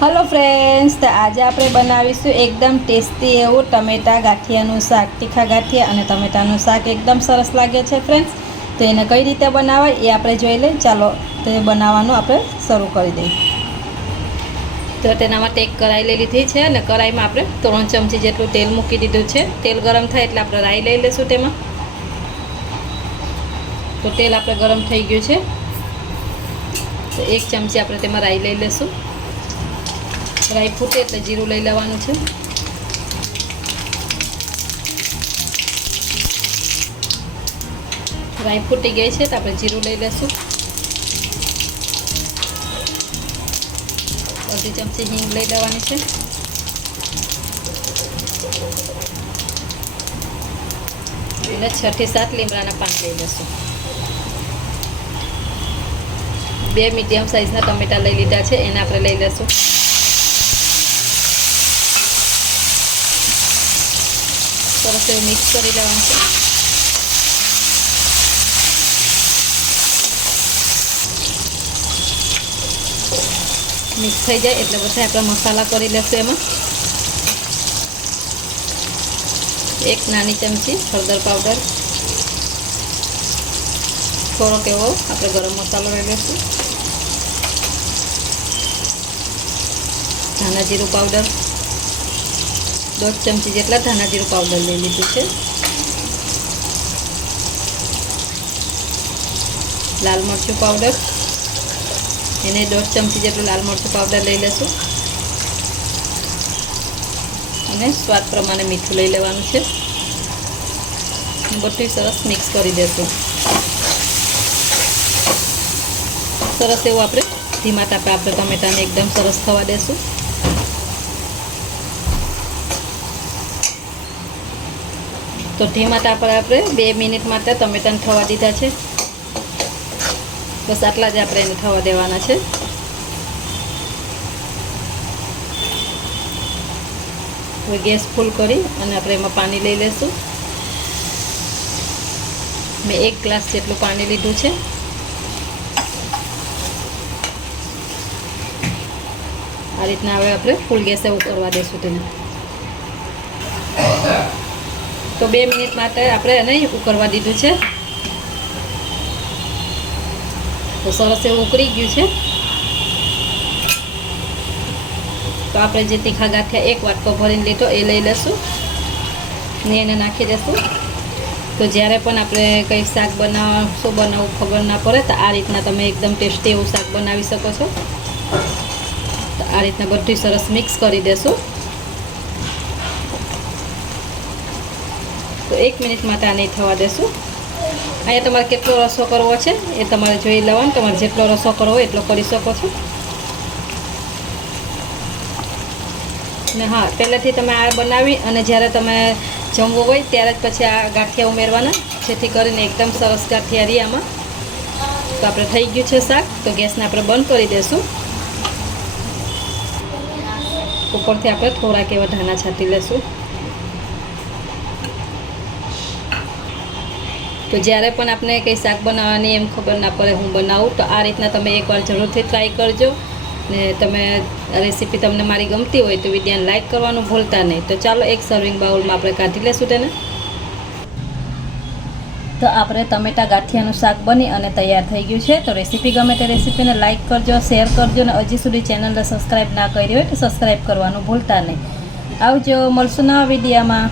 Hello friends, तो आज आप बनावीशुं एकदम टेस्टी एवं टमेटा गाठियानुं शाक। तीखा गाठिया अने टमेटानुं शाक एकदम सरस लागे छे फ्रेंड्स। तो एने कई रीते बनावाय ए आपणे जोई लईए। चालो तो बनाववानुं आपणे शरू करी दईए। तो तेना माटे एक कढ़ाई लई लीधी छे अने कढ़ाईमां आपणे 3 चमची जेटલું तेल मूकी दीधुं छे। तेल गरम थाय એટલે આપણે રાઈ લઈ લેશું તેમાં। तो तेल આપણે गरम થઈ ગયું છે तो 1 चमची આપણે તેમાં રાઈ લઈ લેશું। राई फूटे એટલે जीरु लई लेवानुं छे। राई फूटी गई है तो आप जीरु लई लेशुं। अर्धी चमची हींग लई लेवानी छे। એટલે 6 થી 7 લીमડાना पान लई लेशुं। 2 मीडियम साइजना टमेटा लई लीधा छे एने आपणे लई लेशुं। सरस एवं मिक्स करी लेवानुं छे। मिक्स थई जाय एटले बधा आपणे मसाला करी लेशुं। एमां 1 नानी चमची हळदर पाउडर, थोड़ोक एवो आपणे गरम मसालो लई लेशुं। धाना जीरु पाउडर 1.5 चमची जेटला धाना जीरु पाउडर लई लीधुं छे। लाल मरचुं पाउडर एने 1.5 चमची जेटલું लाल मरचुं पाउडर लई लेशुं अने स्वाद प्रमाणे मीठुं लई लेवानुं छे। બધું સરસ મિક્સ કરી દેશું। સરસ એવું આપણે ધીમા તાપે આપણે ટમેટાને એકદમ સરસ થવા દેશું। तो धीमा ताप पर आपणे 2 मिनिट माटे टमेटाने थवा दीधा छे। बस आटला ज आपणे एने थवा देवाना छे। हवे गैस फूल करी अने आपणे एमां पाणी लई लेशुं। मैं 1 ग्लास जेटલું पाणी लीधुं छे। आ रीतना हवे आपणे फूल गैसे उकळवा देशुं तेने। तो 2 मिनिट माटे आपणे एने उकळवा दीधुं छे। तो सरस एवुं उकળી गयुं छे। तो आपणे जे तीखा गाठिया 1 वाटको भरीने लीधो ए लई लेशुं ने एने नाखी देशुं। तो ज्यारे पण आपणे कंई शाक बनाववा शुं बनावવું खबर ना पड़े तो आ रीतना तमे एकदम टेस्टी एवुं शाक बनावी शको छो। तो आ रीतना बधुं सरस मिक्स करी देशुं। तो 1 मिनिट माटे आने थवा देशुं। अहींया तमारे केटलो रसो करवो छे ए तमारे जोई लेवानुं। तमारे जेटलो रसो करवो होय एटलो करी शको छो। ने हाँ, पहेलाथी तमे आ बनावी अने ज्यारे तमे जमवो होय त्यारे ज पछी आ गाठिया उमेरवाना जेथी करीने एकदम सरस गाठिया रहे आमां। तो आपणे थई गयुं छे शाक। तो गैसने आपणे बंध करी देशुं। उपरथी आपणे थोड़ाक एवा धाना छांटी लेशुं। तो ज्यारे पण आपने कई शाक बनाववानी एम खबर ना पड़े हूँ बनावुं तो आ रीतना तमे एकवार जरूरथी ट्राय करजो। ने तमे रेसिपी तमने मारी गमती होय तो विडियोने लाइक करवानुं भूलता नहीं। तो चालो एक सर्विंग बाउल में आपणे काढी लेशुं तेने। तो आपणे टमेटा गाठियानुं शाक बनी अने तैयार थई गयुं छे। तो रेसिपी गमे तो रेसिपीने लाइक करजो, शेर करजो ने हजी सुधी चेनलने सब्सक्राइब ना करी होय तो सब्सक्राइब करवानुं भूलता नहीं। आवजो, मळशुं नवा विडियोमां।